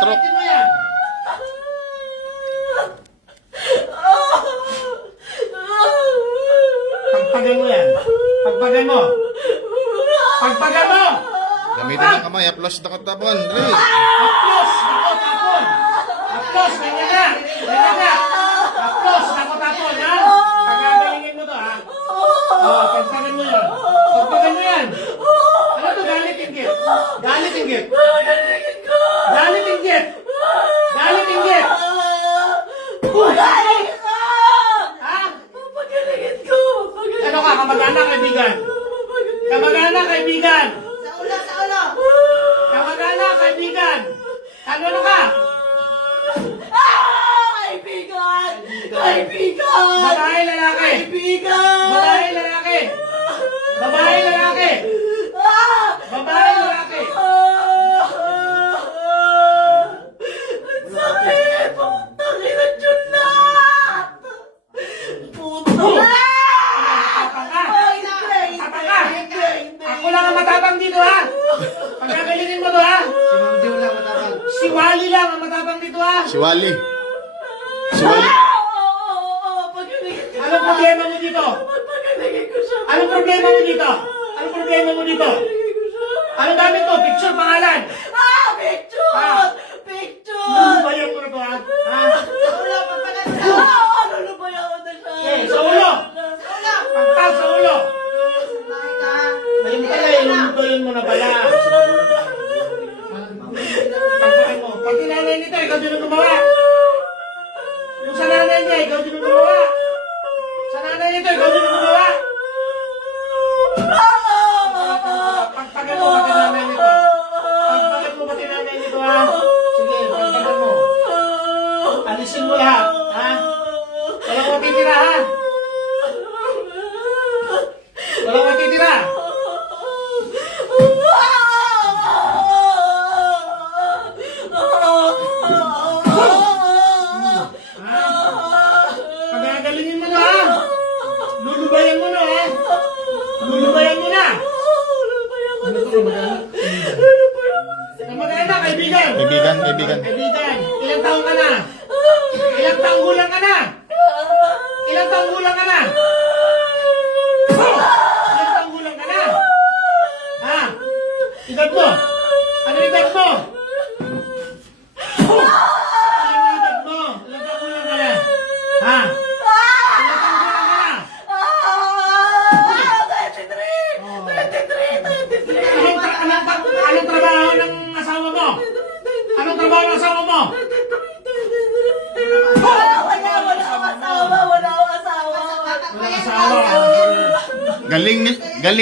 Patrot. Gamitin mo yan. Pagpagan mo yan. Pagpagan mo. Pagpagan mo. Gamitin ng kamay. Aplos na katabon. Dali. Aplos na katabon. Aplos. Ganyan na. Ganyan na. Aplos na katabon. Yan.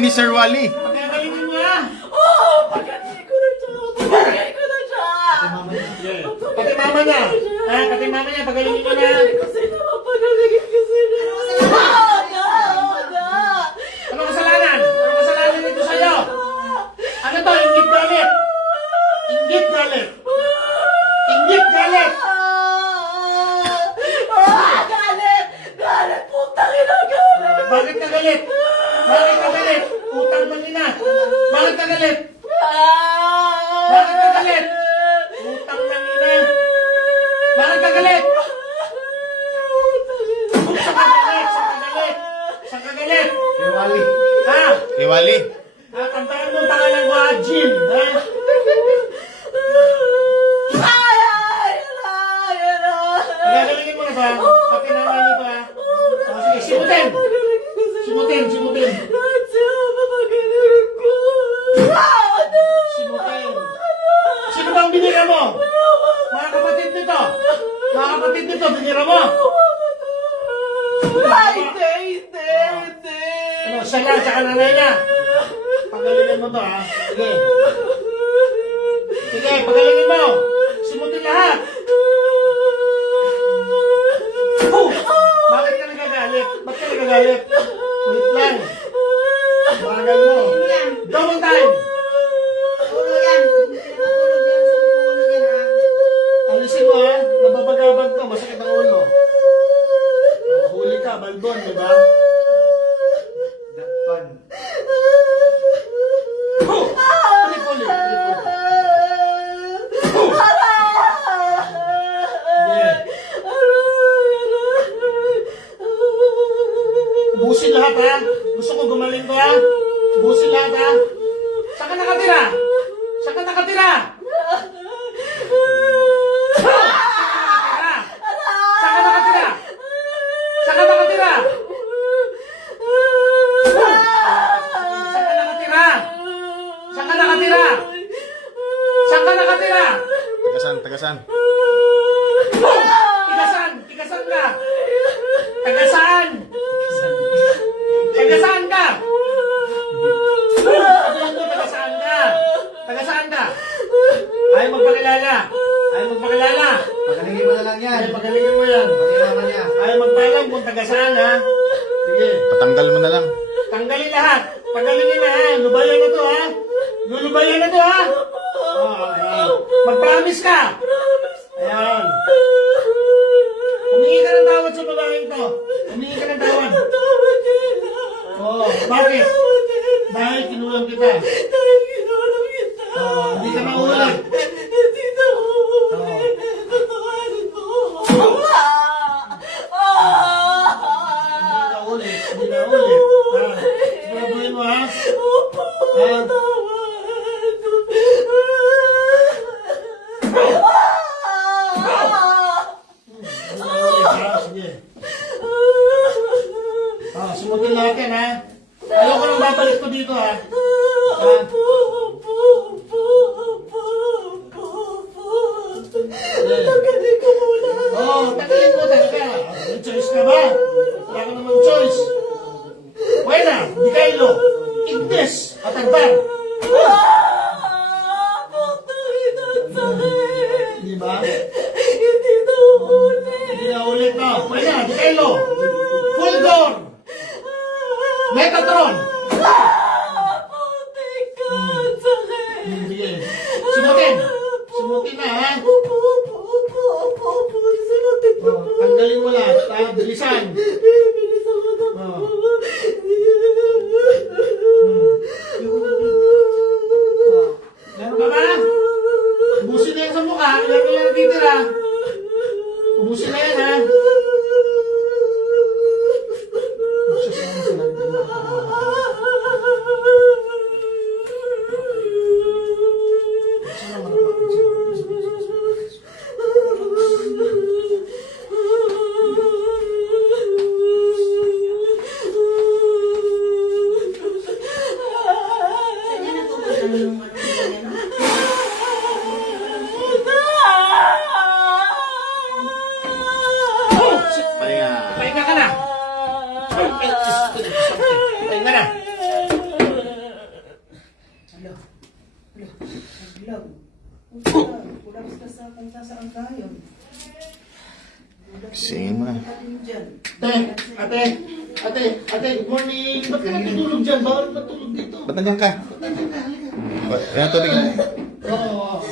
ni Sir Wally. Pagkakain mo nga! Oo! Oh, Pagkakain ko na siya! Pagkakain ko na siya! Pati mama na! Ah, pati mama na! Pagaling mo na! Pagkakain ko sa'yo! ulit. Iwali. Ha? Iwali. Ah, ha, kantaan mo tayo ng wajin. Ha? Gagalingin mo na ba? Kapinawan niyo ba? Oh, sige, simutin. Simutin, simutin. Simutin. Sino bang binira mo? Mga kapatid nito. Mga kapatid nito, binira mo. Ay, hindi, hindi. O, siya tsaka nanay niya. Pagalingan mo to, ha? Sige. Sige, pagalingan mo. Sumutin lahat. Oh! Bakit ka nagagalit? Bakit ka nagagalit? Wait lang. Bagal mo. Double time. Ulo yan. Pinapulog mo. Nababagabag to. Masakit ang ulo. Oh, ka, balbon, di ba? Tagasan ka? Tagasan? Tagasaan ka? Tagasaan ka? Tagasaan ka? Ayaw magpakilala. Ayaw magpakilala. Pagalingin mo na lang yan. Ayaw pagalingin mo yan. Pakilaman niya. Ayaw magpaalam kung tagasaan ha. Sige. Patanggal mo na lang. Tanggalin lahat. Pagalingin na ha. Lubayan na to ha. Lulubayan na to ha. Oh, Mag-promise ka. Ayan. Humingi ka ng tawad sa babaeng to. Humingi ka ng tawad. Oo. bakit? Dahil kinulang kita. Oo, hindi ka maulit. Hindi na ulit. Hindi na ulit. Ha? Siguraduhin mo ha. Hindi na ulit ha. Sige. Ah, sumutin natin ha. Ayoko nang babalik ko dito ha. Ha? Oh, tagalin mo talaga. May choice ka ba? Wala ka namang choice. Buena, di kailo. Ignis, at agbar. Di ba? Hindi na ulit na. Buena, di kailo. Fulgor. Metatron. Sige. Sumutin. Sumutin na ha. Oh, tanggalin mo lahat. Ha? Bilisan. Oh. Oh. Ka natutulog dyan? Bawal matulog dito. Ba't nandiyan ka? Ba- Ayan, tubig. Oo.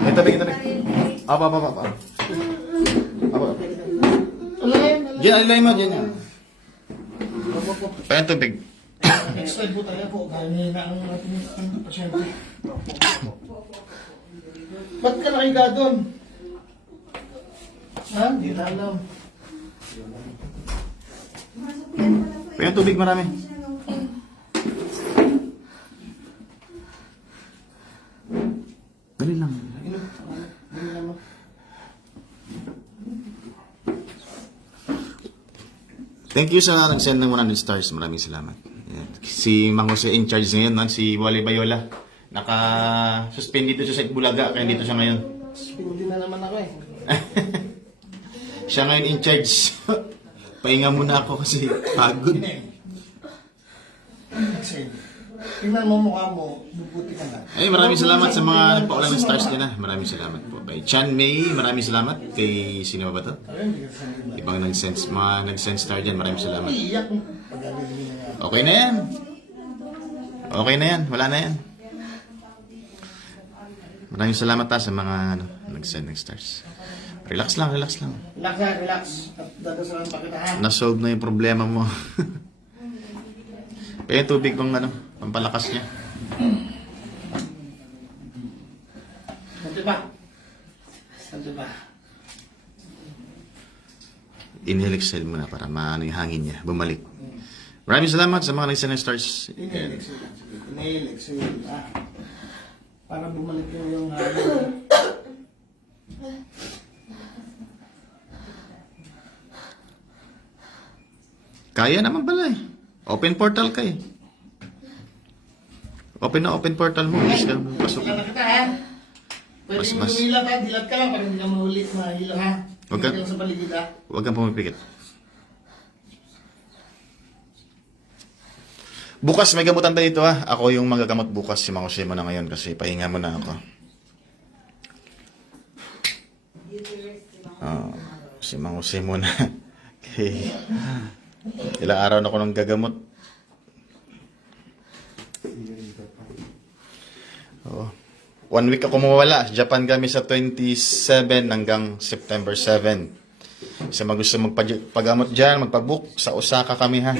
May tubig, tubig. Apa, apa, apa. Apa. Alay, Diyan, alilay mo, diyan. Ayan, tubig. Next slide po tayo po. Dahil na ang ating ang pasyente. Ba't ka nakahiga doon? Ha? Hindi na alam. Ayan, tubig marami. Dali lang. Thank you sa nag-send ng 100 stars. Maraming salamat. Si Mang Jose in charge ngayon, no? si Wally Bayola. Naka-suspend dito siya sa Bulaga, kaya dito siya ngayon. Hindi na naman ako eh. Siya ngayon in charge. Pahinga muna ako kasi pagod. Tingnan mo mukha mo, bubuti ka na. Ay, maraming salamat sa mga nagpaulan ng stars ah. Maraming salamat po. Kay Chan May, maraming salamat. Kay sino ba to? Ibang nag-send, mga nag-send star dyan. Maraming salamat. Okay na yan. Okay na yan. Wala na yan. Maraming salamat ta sa mga ano, nag-send ng stars. Relax lang, relax lang. Relax ha, relax. At dadasalan pa kita ha. Na-solve na yung problema mo. Kaya tubig pang ano, pampalakas niya. Santi ba? Santi ba? Inhale, exhale muna para maano yung hangin niya. Bumalik. Maraming salamat sa mga nag-send ng stars. Inhale, exhale. Inhale, exhale. Ah. Para bumalik yung yung hangin. Kaya naman pala eh. Open portal ka eh. Open na open portal mo. Yes, ka, pasok Tingnan ka. na kita ha. Pwede Mas- mo mas- lumilat ha. Ka lang para hindi ka mahuli. Mahilo ha. Huwag ka- Hindi lang sa paligid ha. Huwag kang pumipikit. Bukas may gamutan tayo dito ha. Ako yung magagamot bukas. Si Mang Jose mo na ngayon kasi pahinga mo na ako. Oh, si Mang Jose muna. okay. Ilang araw na ako nang gagamot. Oh. One week ako mawala. Japan kami sa 27 hanggang September 7. Sa mga gusto magpagamot dyan, magpabook, sa Osaka kami ha.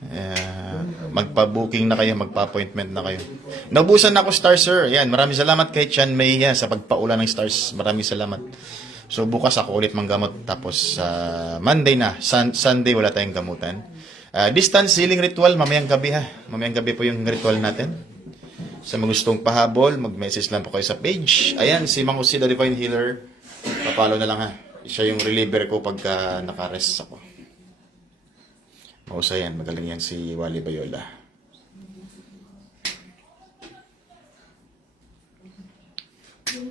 Eh, magpa-booking na kayo, magpa-appointment na kayo. Naubusan na ako stars, sir. Yan, maraming salamat kay Chan May sa pagpaula ng stars. Maraming salamat. So bukas ako ulit manggamot tapos sa Monday na, Sun- Sunday wala tayong gamutan. Ah, distance healing ritual mamayang gabi ha. Mamayang gabi po yung ritual natin. Sa mga gustong pahabol, mag-message lang po kayo sa page. Ayan, si Mang Jose, the Divine Healer. Papalo na lang ha. Siya yung reliever ko pagka naka-rest ako. Mahusay yan, magaling yan si Wally Bayola.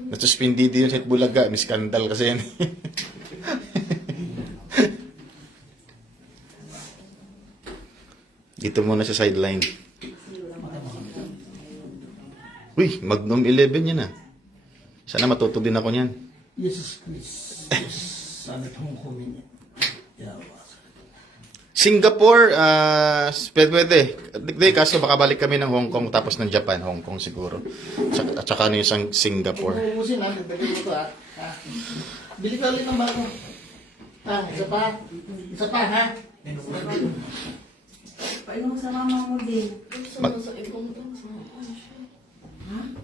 Natuspindi din yun sa Bulaga. May skandal kasi yan. Dito muna sa sideline. Uy, Magnum 11 yan ah. Sana matuto din ako niyan. Jesus Christ. Sana itong kumin niya. Singapore, ah, pwede, pwede. Hindi, kaso baka balik kami ng Hong Kong tapos ng Japan, Hong Kong siguro. At saka ano yung isang Singapore. Ubusin ha, dagdagan mo to ha. Ha? Bili ka ulit ng bago. Ha, isa pa. Isa pa ha. Painom sa mama mo din. Mag- Sa ibang bansa.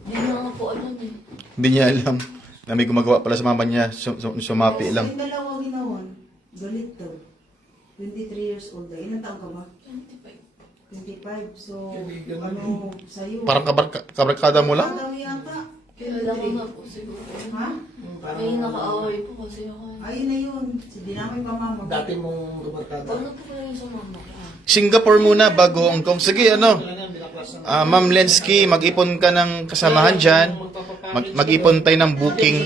Hindi na po alam eh. Hindi niya alam na may gumagawa pala sa mama niya, sum- sum- sumapi lang. Yung dalawa 25. So, Kaibigan mo. ano, sa'yo. Parang kabar- kabarkada mo lang? daw yata. Kilala ko na po siguro. Ha? May nakaaway po kasi ako. Ayun na yun. Si dinamay pa mama. Dati mong dumarkada. Paano po yung sa mama ko? Singapore muna bago Hong Kong. Sige, ano? Ah, Ma'am Lensky, mag-ipon ka ng kasamahan dyan. Mag- mag-ipon tayo ng booking.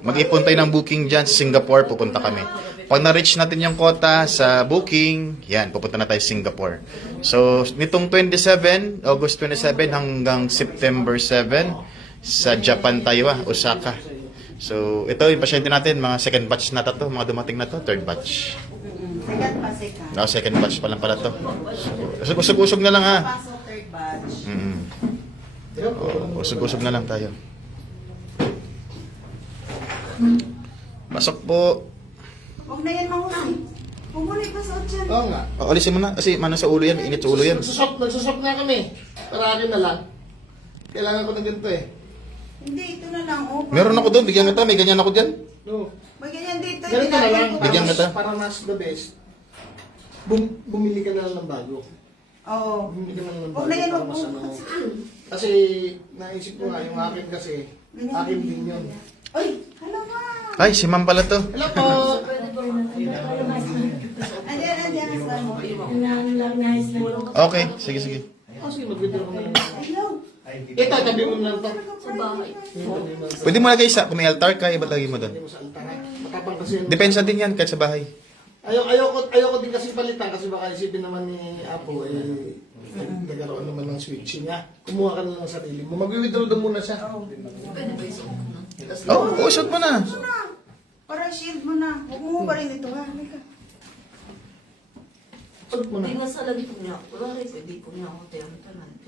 Mag-ipon tayo ng booking dyan sa Singapore. Pupunta kami. Pag na-reach natin yung quota sa booking, yan, pupunta na tayo Singapore. So, nitong 27, August 27 hanggang September 7, sa Japan tayo ah, Osaka. So, ito yung pasyente natin, mga second batch na to, mga dumating na to, third batch. Second second. No, second batch pa lang pala to. So, usog-usog na lang ha. Third batch. Mm. Oh, usog-usog na lang tayo. Pasok po. Huwag na yan mahusay. Huwag mo na ipasot dyan. Oo nga. Oh, alisin mo na kasi mana sa ulo yan, init sa ulo yan. Nagsusop, nagsusop nga kami. Para akin na lang. Kailangan ko ng ganito eh. Hindi, ito na lang. Oh, Meron ako doon, bigyan kita, may ganyan ako diyan. No. May ganyan dito. Ganito na lang. ko. Bigyan Para kita. mas, para mas the best. Bum, bumili ka na lang ng bago. Oo. Bumili ka na lang ng bago. Huwag na yan, para huwag mas mo. ano. Kasi naisip ko nga, yung akin kasi, akin din yun. Ay, hala nga. Ay, si ma'am pala to. Hello po! Andiyan, andiyan. Okay, sige, sige. Oh, sige, mag-withdraw ko na lang. Ito, tabi mo lang to. Sa bahay. Pwede mo lagay sa, kung may altar ka, iba't lagay mo doon. yun. Depensa din yan, kahit sa bahay. Ayaw, ayoko, ayoko din kasi palitan kasi baka isipin naman ni Apo eh nagkaroon naman ng switch niya. Kumuha ka na lang ng sarili mo. Mag-withdraw daw muna siya. Ko na? Tapos Oh, mo na. Para shield mo na. Huwag mo ba rin ito ha. Halika. Pag mo na. Hindi nga sa lagi po niya. Wala rin pwede po niya ako tayo.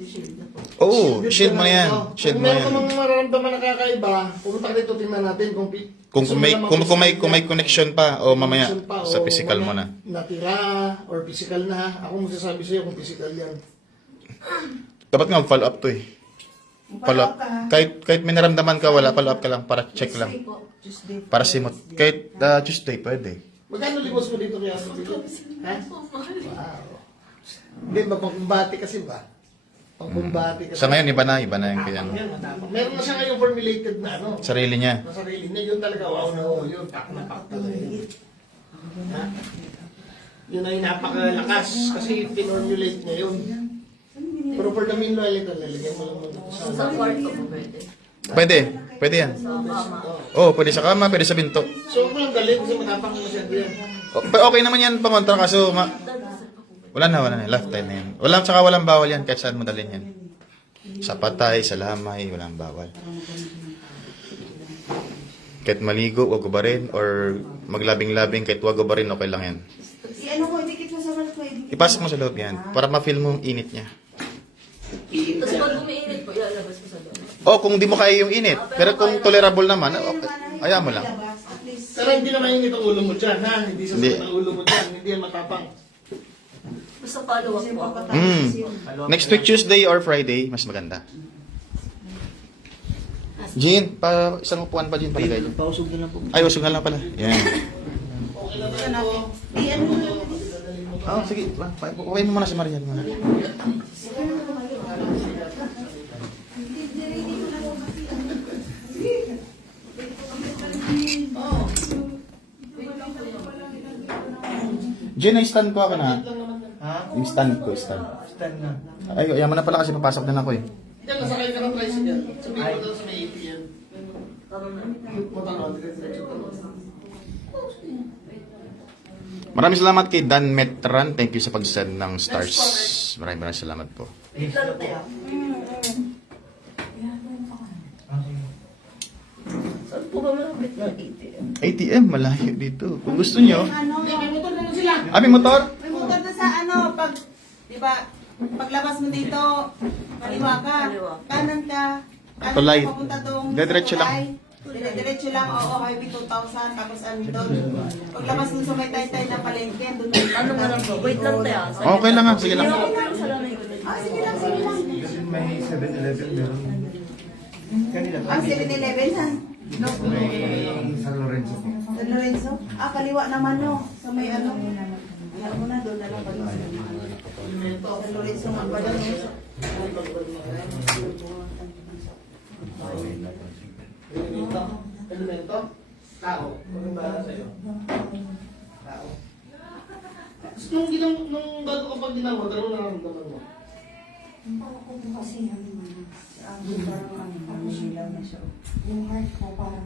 Shield na po. Oo, shield mo na yan. Shield Kung mo meron ka yan. mang mararamdaman na kakaiba, pumunta ka dito, tingnan natin kung, Kung, kung may, kung, kung may, kung may connection pa, o mamaya, connection pa, sa o physical mo na. mamaya Natira, or physical na. Ako magsasabi sa'yo kung physical yan. Dapat nga follow up to eh. Follow up. Kahit, kahit may naramdaman ka, wala, follow up ka lang para check lang. Tuesday. Para simot. Kahit uh, Tuesday, pwede. Magkano limos mo dito kaya? Ha? Wow. Hindi ba, pangkumbati kasi ba? Pangkumbati kasi. Sa ngayon, iba na, iba na yung kaya. Yan, matapang. Meron na siya ngayon formulated na ano. Sarili niya. Na sarili niya, yun talaga, wow na wow, yun, pak na pak talaga yun. Ha? Yun ay napakalakas kasi pinormulate niya yun. Pero for the meanwhile, ito, lalagyan mo lang ito Sa sa... kwarto po pwede. Pwede. Pwede yan. Oo, oh, pwede sa kama, pwede sa binto. So, mo lang galing kasi matapang masyado yan. O, pero okay naman yan pangontra kaso ma- wala na, wala na. Lifetime na yan. Walang, tsaka walang bawal yan kahit saan mo dalhin yan. Sa patay, sa lamay, walang bawal. Kahit maligo, wag ba rin? Or maglabing-labing kahit wag ba rin, okay lang yan. I-ano ko, idikit mo sa wall ko, idikit. Ipasok mo sa loob yan para ma-feel mo yung init niya. Tapos pag umiinit po, ilalabas mo sa loob. O kung di mo kaya yung init, pero kung tolerable naman, okay. Ayaw mo lang. Pero hindi na mainit ang ulo mo dyan, ha? Hindi sa Hindi. ang ulo mo dyan. Hindi yan matapang. Basta follow up po ako. Mm. Next week Tuesday or Friday, mas maganda. Jean, pa isang upuan pa Jean palagay. Pausog na lang po. Ay, usog na lang pala. Yan. Di, ano mo lang. Oh, sige. Pa- pa- Uwi mo muna si Marian. muna. Jean, ay stand ko ako na. Ha? Yung stand ko, stand. Stand na. Ay, ayaw mo na pala kasi papasok din ako eh. Diyan, nasakay ka ng tricycle. Sabihin mo daw sa may ATM. Maraming salamat kay Dan Metran. Thank you sa pag-send ng stars. Maraming maraming salamat po. ATM? ATM, malayo dito. Kung gusto nyo. Ano, May sila. Ah, may motor? may motor na sa ano, pag, di ba, paglabas mo dito, kaliwa ka, kanan ka, kanan Tulay. ka papunta doon. Diretso lang. Diretso lang, oo, highway 2000, tapos ano doon. Paglabas mo sa may taytay na palengke, doon. Ano nga lang? Wait lang tayo. ah. Okay lang nga, sige lang. Ah, sige lang, sige lang. May 7-Eleven meron. Kanina. Ah, 7-Eleven ha? May San Lorenzo po. San Lorenzo? Ah, kaliwa naman no. Sa may ano. Alam mo na, doon na lang pala. San Lorenzo man pala. no? Elemento. Elemento. Tao. Bahala sa'yo. Tao. Tapos Nung, ginam, nung bago ka pag ginawa, gano'n nararamdaman mo?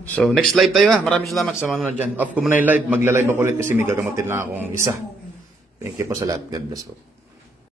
So, next live tayo ha. Maraming salamat sa mga dyan. Off ko muna yung live. Magla-live ako ulit kasi may gagamutin lang akong isa. Thank you po sa lahat. God bless po.